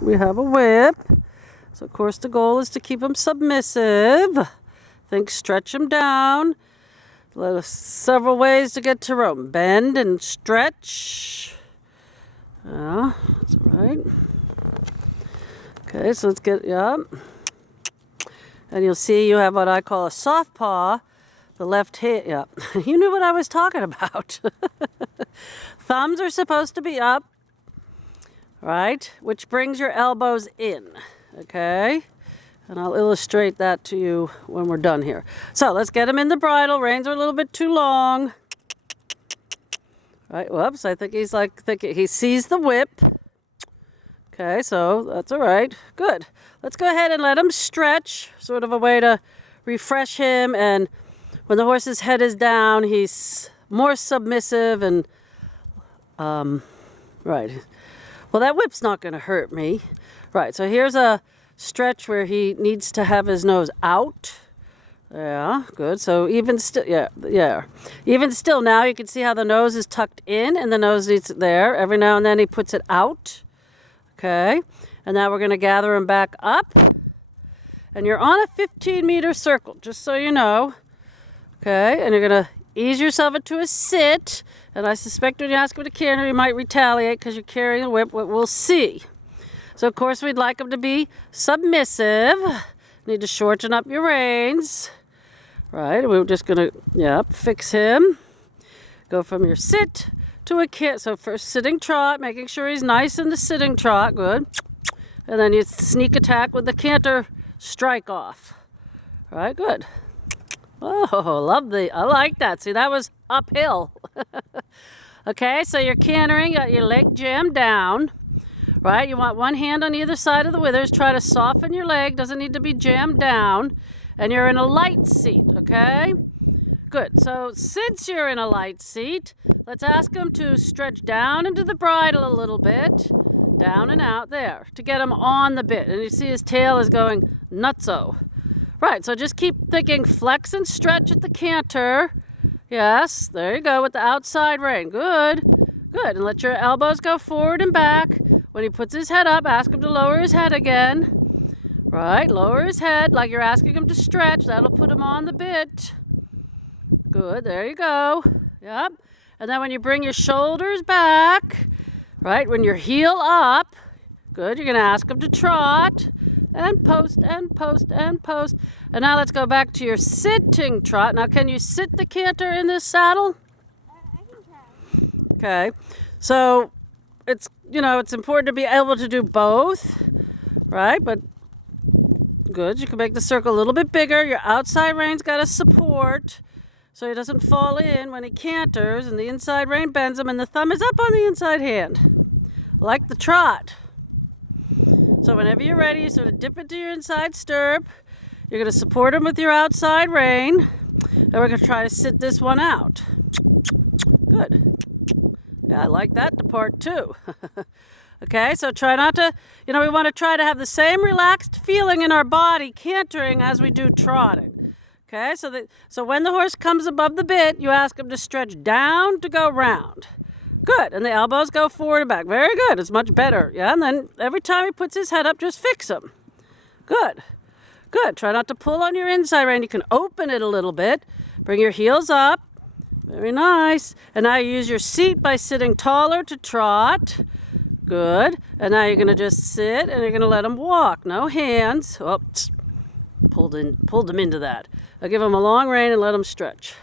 We have a whip. So, of course, the goal is to keep him submissive. Think stretch him down. Several ways to get to roam. Bend and stretch. Yeah, that's all right. Okay, so let's get, yeah. And you'll see you have what I call a soft paw. The left hand, yeah. You knew what I was talking about. Thumbs are supposed to be up, right? Which brings your elbows in, okay? And I'll illustrate that to you when we're done here. So let's get him in the bridle. Reins are a little bit too long. Right, whoops, I think he's thinking, he sees the whip. Okay, so that's all right. Good. Let's go ahead and let him stretch, sort of a way to refresh him. And when the horse's head is down, he's more submissive and, right. Well, that whip's not going to hurt me. Right, so here's a stretch where he needs to have his nose out. Yeah, good. So even still, yeah. Even still now you can see how the nose is tucked in and the nose needs there. Every now and then he puts it out. Okay, and now we're going to gather him back up. And you're on a 15-meter circle, just so you know. Okay, and you're going to ease yourself into a sit. And I suspect when you ask him to canter, he might retaliate because you're carrying a whip. We'll see. So, of course, we'd like him to be submissive. Need to shorten up your reins. Right, we're just going to, fix him. Go from your sit to a canter. So first sitting trot, making sure he's nice in the sitting trot. Good. And then you sneak attack with the canter strike off. All right, good. Oh, I like that. See, that was uphill. Okay, so you're cantering, got your leg jammed down. Right, you want one hand on either side of the withers. Try to soften your leg. Doesn't need to be jammed down. And you're in a light seat, okay? Good. So since you're in a light seat, let's ask him to stretch down into the bridle a little bit. Down and out there to get him on the bit. And you see his tail is going nutso. Right, so just keep thinking flex and stretch at the canter. Yes, there you go with the outside rein. Good. Good. And let your elbows go forward and back. When he puts his head up, ask him to lower his head again. Right, lower his head like you're asking him to stretch. That'll put him on the bit. Good, there you go. Yep. And then when you bring your shoulders back, right, when your heel up, good, you're going to ask him to trot. And post, and post, and post. And now let's go back to your sitting trot. Now, can you sit the canter in this saddle? I can try. Okay. So it's important to be able to do both, right? But good, you can make the circle a little bit bigger. Your outside rein's got to support so he doesn't fall in when he canters, and the inside rein bends him, and the thumb is up on the inside hand, like the trot. So whenever you're ready, you sort of dip into your inside stirrup. You're going to support him with your outside rein, and we're going to try to sit this one out. Good. Yeah, I like that part too. Okay, so try not to, we want to try to have the same relaxed feeling in our body cantering as we do trotting. Okay, so when the horse comes above the bit, you ask him to stretch down to go round. Good, and the elbows go forward and back. Very good, it's much better. Yeah, and then every time he puts his head up, just fix him. Good, good. Try not to pull on your inside rein. You can open it a little bit. Bring your heels up. Very nice. And now you use your seat by sitting taller to trot. Good. And now you're going to just sit and you're going to let him walk. No hands. Oops. Pulled him into that. I'll give him a long rein and let him stretch.